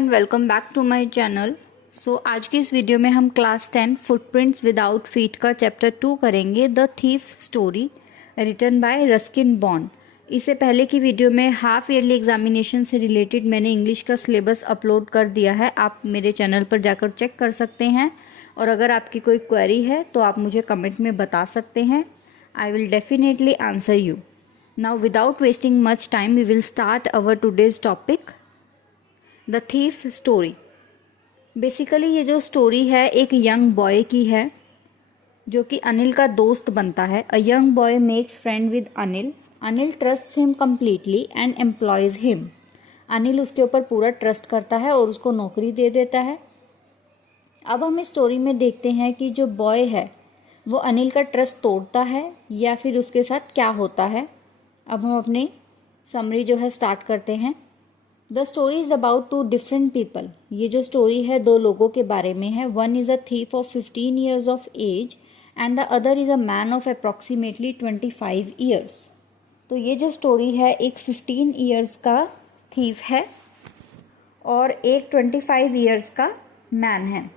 And welcome back to my channel. आज की इस वीडियो में हम क्लास 10 फुटप्रिंट्स विदाउट फीट का चैप्टर 2 करेंगे, the thief's story, written by Ruskin Bond. इससे पहले की वीडियो में हाफ ईयरली एग्जामिनेशन से रिलेटेड मैंने इंग्लिश का सिलेबस अपलोड कर दिया है, आप मेरे चैनल पर जाकर चेक कर सकते हैं। और अगर आपकी कोई क्वेरी है तो आप मुझे कमेंट में बता सकते हैं, I will definitely answer you. Now without wasting much time we will start our today's topic, the thief's story. Basically ये जो स्टोरी है एक यंग बॉय की है जो कि अनिल का दोस्त बनता है। A young boy makes friend with Anil. Anil trusts him completely and employees him. Anil उसके ऊपर पूरा ट्रस्ट करता है और उसको नौकरी दे देता है। अब हम इस स्टोरी में देखते हैं कि जो बॉय है वो अनिल का ट्रस्ट तोड़ता है या फिर उसके साथ क्या होता है। अब हम अपनी समरी जो है स्टार्ट करते हैं। The story is about two different people. ये जो स्टोरी है दो लोगों के बारे में है। One is a thief of 15 years of age and the other is a man of approximately 25 years. तो ये जो स्टोरी है एक 15 ईयर्स का थीफ है और एक 25 ईयर्स का मैन है।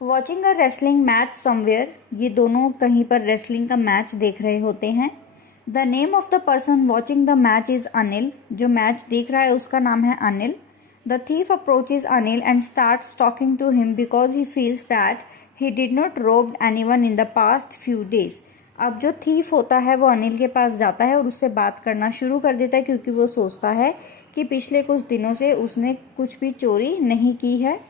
वॉचिंग अ रेसलिंग मैच समवेयर, ये दोनों कहीं पर रेसलिंग का मैच देख रहे होते हैं। The name of the person watching the match is Anil. जो मैच देख रहा है उसका नाम है Anil. The thief approaches Anil and starts talking to him because he feels that he did not robbed anyone in the past few days. अब जो thief होता है वो अनिल के पास जाता है और उससे बात करना शुरू कर देता है क्योंकि वो सोचता है कि पिछले कुछ दिनों से उसने कुछ भी चोरी नहीं की है।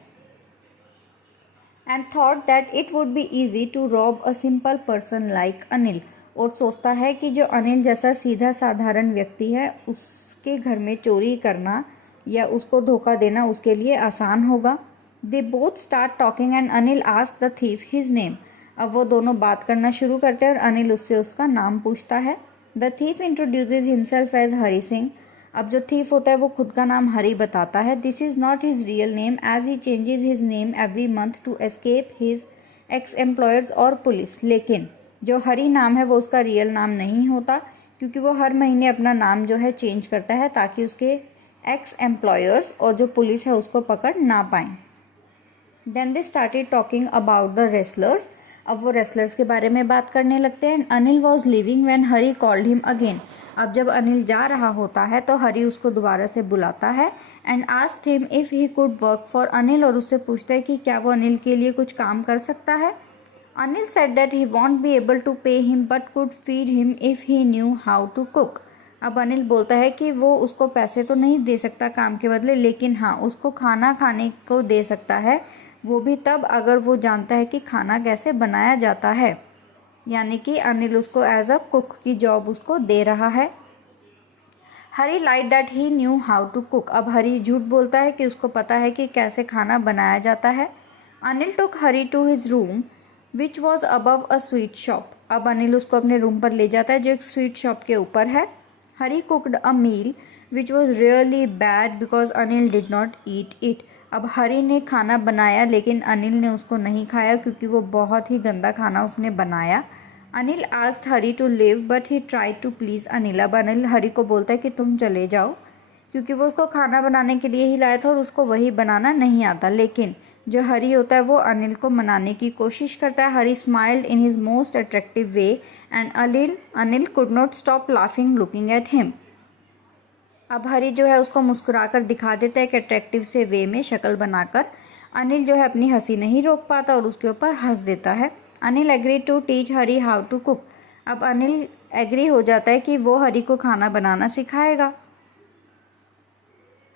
And thought that it would be easy to rob a simple person like Anil. और सोचता है कि जो अनिल जैसा सीधा साधारण व्यक्ति है उसके घर में चोरी करना या उसको धोखा देना उसके लिए आसान होगा। They both start talking and Anil asked the thief his name. अब वो दोनों बात करना शुरू करते हैं और अनिल उससे उसका नाम पूछता है। The thief introduces himself as Hari Singh. अब जो थीफ होता है वो खुद का नाम हरी बताता है। This is not his real name as he changes his name every month to escape his ex employers और पुलिस। लेकिन जो हरी नाम है वो उसका रियल नाम नहीं होता क्योंकि वो हर महीने अपना नाम जो है चेंज करता है ताकि उसके एक्स एम्प्लॉयर्स और जो पुलिस है उसको पकड़ ना पाएं। Then they started talking about the wrestlers. अब वो रेसलर्स के बारे में बात करने लगते हैं। Anil was living when Hari called him again. अब जब अनिल जा रहा होता है तो हरी उसको दोबारा से बुलाता है and asked him if he could work for Anil. और उससे पूछता है कि क्या वो अनिल के लिए कुछ काम कर सकता है। Anil said that he won't be able to pay him but could feed him if he knew how to cook. अब अनिल बोलता है कि वो उसको पैसे तो नहीं दे सकता काम के बदले, लेकिन हाँ उसको खाना खाने को दे सकता है, वो भी तब अगर वो जानता है कि खाना कैसे बनाया जाता है। यानी कि अनिल उसको एज अ कुक की जॉब उसको दे रहा है। Hari like that he knew how to cook. अब हरी झूठ बोलता है कि उसको पता है कि कैसे खाना बनाया जाता है। Anil took Hari to his room which was above a sweet shop. अब अनिल उसको अपने रूम पर ले जाता है जो एक स्वीट शॉप के ऊपर है। Hari cooked a meal which was really bad because Anil did not eat it. अब हरी ने खाना बनाया लेकिन अनिल ने उसको नहीं खाया क्योंकि वो बहुत ही गंदा खाना उसने बनाया। Anil asked Hari to leave but he tried to please Anil. अब अनिल हरी को बोलता है कि तुम चले जाओ क्योंकि वो उसको खाना बनाने के लिए ही लाया था और उसको वही बनाना नहीं आता। लेकिन जो हरी होता है वो अनिल को मनाने की कोशिश करता है। Hari smiled in his most attractive way and Anil could not stop laughing looking at him. अब हरी जो है उसको मुस्कुराकर दिखा देता है कि अट्रैक्टिव से वे में शक्ल बनाकर। अनिल जो है अपनी हंसी नहीं रोक पाता और उसके ऊपर हंस देता है। Anil agree to teach Hari how to cook. अब अनिल एग्री हो जाता है कि वो हरी को खाना बनाना सिखाएगा।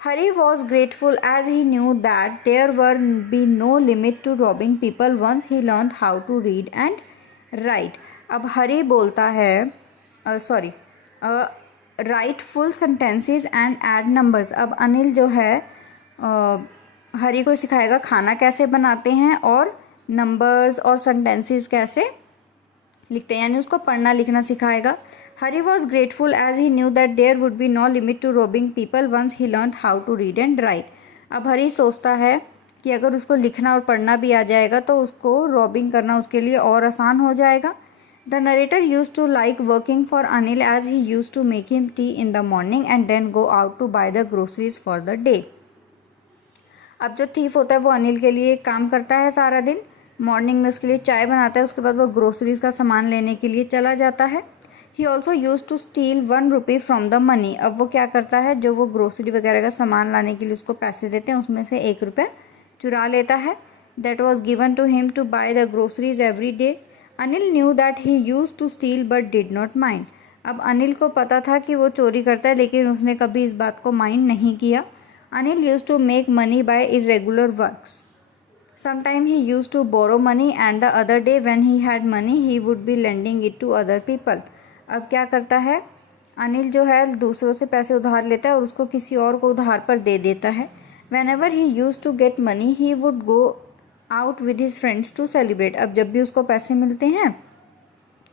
Harry was grateful as he knew that there would be no limit to robbing people once he learned how to read and write. अब हरी बोलता है right full sentences and add numbers. अब अनिल जो है हरी को सिखाएगा खाना कैसे बनाते हैं और नंबर्स और सेंटेंसेस कैसे लिखते हैं, यानी उसको पढ़ना लिखना सिखाएगा। Harry was grateful as he knew that there would be no limit to robbing people once he learned how to read and write. अब हरी सोचता है कि अगर उसको लिखना और पढ़ना भी आ जाएगा तो उसको रॉबिंग करना उसके लिए और आसान हो जाएगा। The narrator used to like working for Anil as he used to make him tea in the morning and then go out to buy the groceries for the day. अब जो थीफ होता है वो अनिल के लिए काम करता है सारा दिन। मॉर्निंग में उसके लिए चाय बनाता है, उसके बाद वो ग्रोसरीज का सामान लेने के लिए चला जाता है। He also used to steal 1 rupee from the money. अब वो क्या करता है, जो वो ग्रोसरी वगैरह का सामान लाने के लिए उसको पैसे देते हैं उसमें से 1 रुपया चुरा लेता है। That was given to him to buy the groceries every day. Anil knew that he used to steal but did not mind. अब अनिल को पता था कि वो चोरी करता है, लेकिन उसने कभी इस बात को माइंड नहीं किया। Anil used to make money by irregular works. Sometime he used to borrow money and the other day when he had money he would be lending it to other people. अब क्या करता है, अनिल जो है दूसरों से पैसे उधार लेता है और उसको किसी और को उधार पर दे देता है। Whenever he used to get money he would go out with his friends to celebrate. अब जब भी उसको पैसे मिलते हैं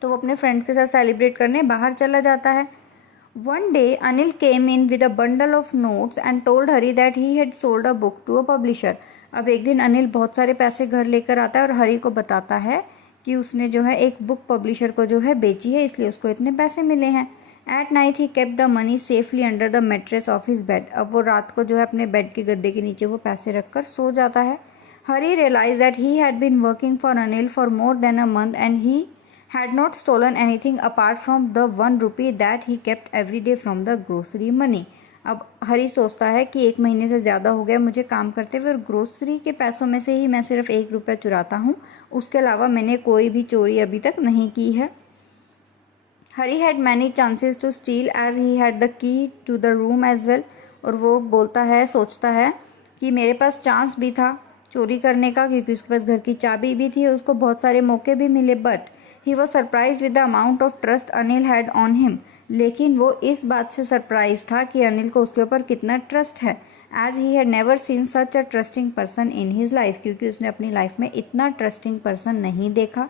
तो वो अपने फ्रेंड्स के साथ सेलिब्रेट करने बाहर चला जाता है। One day Anil came in with a bundle of notes and told Hari that he had sold a book to a publisher. अब एक दिन अनिल बहुत सारे पैसे घर लेकर आता है और हरी को बताता है कि उसने जो है एक बुक पब्लिशर को जो है बेची है, इसलिए उसको इतने पैसे मिले हैं। At night he kept the money safely under the mattress of his bed. अब वो रात को जो है अपने बेड के गद्दे के नीचे वो पैसे रखकर सो जाता है। Hari realised that he had been working for Anil for more than a month and he had not stolen anything apart from the 1 rupee that he kept every day from the grocery money. अब हरी सोचता है कि 1 महीने से ज़्यादा हो गया मुझे काम करते हुए और ग्रोसरी के पैसों में से ही मैं सिर्फ 1 रुपया चुराता हूँ, उसके अलावा मैंने कोई भी चोरी अभी तक नहीं की है। Hari had many chances to steal as he had the key to the room as well. और वो बोलता है, सोचता है कि मेरे पास चांस भी था चोरी करने का क्योंकि उसके पास घर की चाबी भी थी और उसको बहुत सारे मौके भी मिले। But he was surprise with the amount of trust Anil had on him. लेकिन वो इस बात से सरप्राइज था कि अनिल को उसके ऊपर कितना ट्रस्ट है। As he had never seen such a trusting person in his life, क्योंकि उसने अपनी लाइफ में इतना ट्रस्टिंग पर्सन नहीं देखा।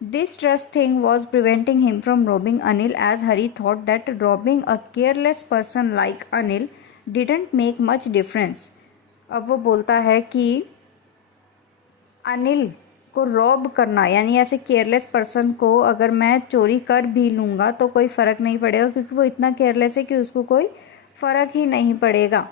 This trust thing was preventing him from robbing Anil as Hari thought that robbing a careless person like Anil didn't make much difference. अब वो बोलता है कि अनिल को रॉब करना यानी ऐसे केयरलेस पर्सन को अगर मैं चोरी कर भी लूँगा तो कोई फ़र्क नहीं पड़ेगा, क्योंकि वो इतना केयरलेस है कि उसको कोई फ़र्क ही नहीं पड़ेगा।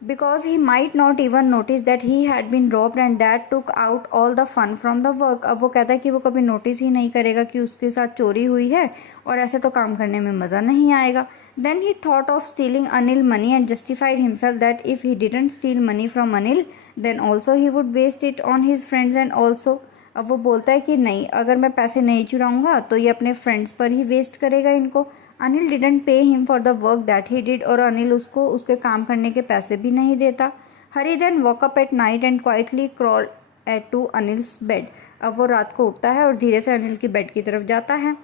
Because he might not even notice that he had been robbed and that took out all the fun from the work. अब वो कहता है कि वो कभी नोटिस ही नहीं करेगा कि उसके साथ चोरी हुई है और ऐसे तो काम करने में मज़ा नहीं आएगा। Then he thought of stealing Anil money and justified himself that if he didn't steal money from Anil, then also he would waste it on his friends and also. अब वो बोलता है कि नहीं, अगर मैं पैसे नहीं चुराऊंगा तो ये अपने फ्रेंड्स पर ही वेस्ट करेगा इनको। Anil didn't pay him for the work that he did और अनिल उसको उसके काम करने के पैसे भी नहीं देता। हरी then woke up at night and quietly crawled to Anil's bed. अब वो रात को उठता है और धीरे से अनिल की बेड की तरफ जाता है।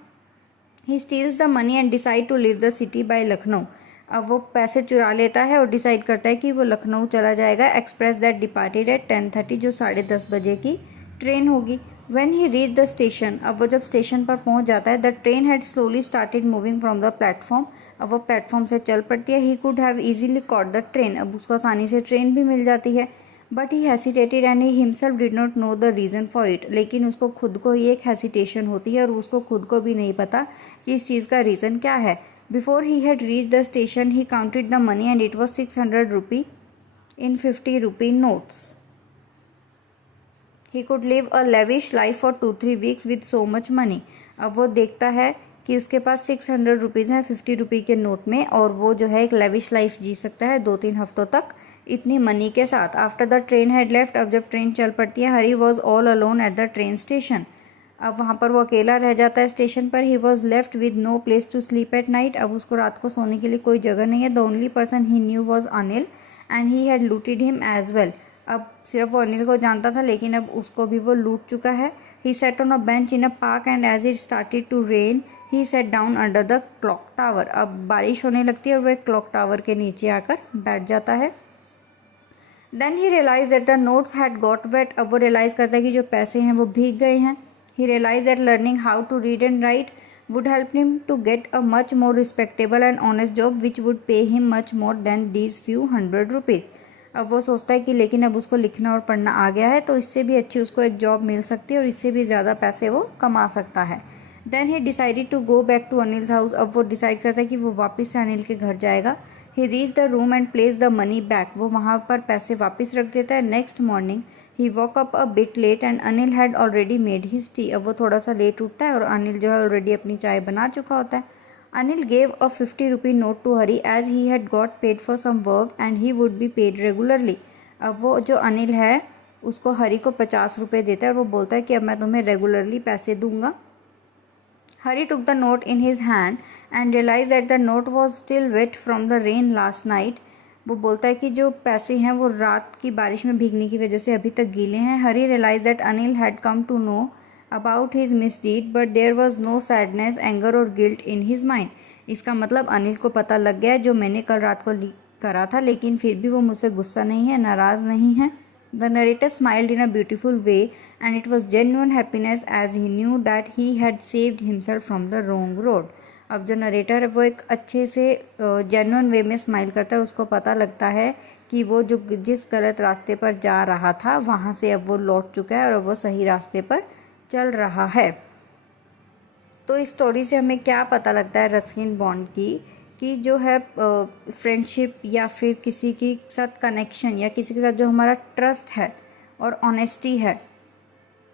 He steals the money and decide to leave the city by Lucknow. अब वो पैसे चुरा लेता है और डिसाइड करता है कि वो लखनऊ चला जाएगा। एक्सप्रेस दैट डिपार्टेड एट 10:30, जो 10:30 बजे की ट्रेन होगी। When he reached the station, अब वो जब स्टेशन पर पहुंच जाता है, the train had slowly started moving from the platform। अब वो प्लेटफॉर्म से चल पड़ती है। He could have easily caught the train, अब उसको आसानी से ट्रेन भी मिल जाती है। But he hesitated and he himself did not know the reason for it. लेकिन उसको खुद को ही एक हेसिटेशन होती है और उसको खुद को भी नहीं पता कि इस चीज़ का रीज़न क्या है। Before he had reach the station he counted the money and it was 600 rupee in 50 rupee notes. He could live a lavish life for 2-3 weeks with so much money. अब वो देखता है कि उसके पास 600 रुपीज़ हैं 50 रुपी के नोट में और वो जो है एक लेविश लाइफ जी सकता है 2-3 हफ्तों तक इतनी मनी के साथ। After the train had left, अब जब ट्रेन चल पड़ती है, Hari was all alone at the train station. अब वहाँ पर वो अकेला रह जाता है स्टेशन पर। He was left with no place to sleep at night. अब उसको रात को सोने के लिए कोई जगह नहीं है। The only person he knew was Anil and he had looted him as well. अब सिर्फ वो अनिल को जानता था लेकिन अब उसको भी वो लूट चुका है। He sat on a bench in a park and as it started to rain he sat down under the clock tower. अब बारिश होने लगती है और वह क्लॉक टावर के नीचे आकर बैठ जाता है। Then he realise that the notes had got wet. अब वो रियलाइज़ करता है कि जो पैसे हैं वो भीग गए हैं। He realise that learning how to read and write would help him to get a much more respectable and honest job which would pay him much more than these few hundred rupees. अब वो सोचता है कि लेकिन अब उसको लिखना और पढ़ना आ गया है तो इससे भी अच्छी उसको एक जॉब मिल सकती है और इससे भी ज़्यादा पैसे वो कमा सकता है। Then he decided to go back to Anil's house. अब वो डिसाइड करता है कि वो वापस से अनिल के घर जाएगा। He reached the room and placed the money back, वो वहाँ पर पैसे वापस रख देता है। Next morning he woke up a bit late and Anil had already made his tea, अब वो थोड़ा सा लेट उठता है और अनिल जो है ऑलरेडी अपनी चाय बना चुका होता है। Anil gave a 50 rupee note to Hari as he had got paid for some work and he would be paid regularly, अब वो जो अनिल है उसको हरी को 50 रुपये देता है और वो बोलता है कि अब मैं तुम्हें रेगुलरली पैसे दूंगा। हरी took the note in his hand and realized that the note was still wet from the rain last night, वो बोलता है कि जो पैसे हैं वो रात की बारिश में भीगने की वजह से अभी तक गीले हैं। हरी realized that Anil had come to know about his misdeed but there was no sadness, anger or guilt in his mind, इसका मतलब अनिल को पता लग गया जो मैंने कल रात को करा था, लेकिन फिर भी वो मुझसे गुस्सा नहीं है, नाराज़ नहीं है। The narrator smiled in a beautiful way and it was genuine happiness as he knew that he had saved himself from the wrong road. अब जो नरेटर है वो एक अच्छे से जेन्युइन वे में स्माइल करता है, उसको पता लगता है कि वो जो जिस गलत रास्ते पर जा रहा था वहाँ से अब वो लौट चुका है और अब वो सही रास्ते पर चल रहा है। तो इस स्टोरी से हमें क्या पता लगता है रस्किन बॉन्ड की, कि जो है फ्रेंडशिप या फिर किसी के साथ कनेक्शन या किसी के साथ जो हमारा ट्रस्ट है और ऑनेस्टी है,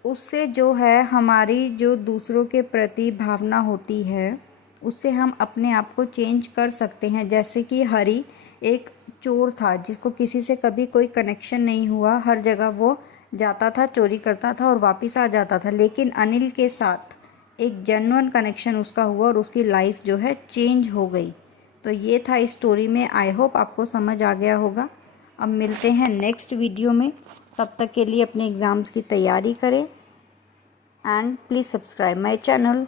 उससे जो है हमारी जो दूसरों के प्रति भावना होती है उससे हम अपने आप को चेंज कर सकते हैं। जैसे कि हरी एक चोर था जिसको किसी से कभी कोई कनेक्शन नहीं हुआ, हर जगह वो जाता था, चोरी करता था और वापस आ जाता था, लेकिन अनिल के साथ एक जेन्युइन कनेक्शन उसका हुआ और उसकी लाइफ जो है चेंज हो गई। तो ये था इस स्टोरी में। आई होप आपको समझ आ गया होगा। अब मिलते हैं नेक्स्ट वीडियो में, तब तक के लिए अपने एग्ज़ाम्स की तैयारी करें and please subscribe my channel.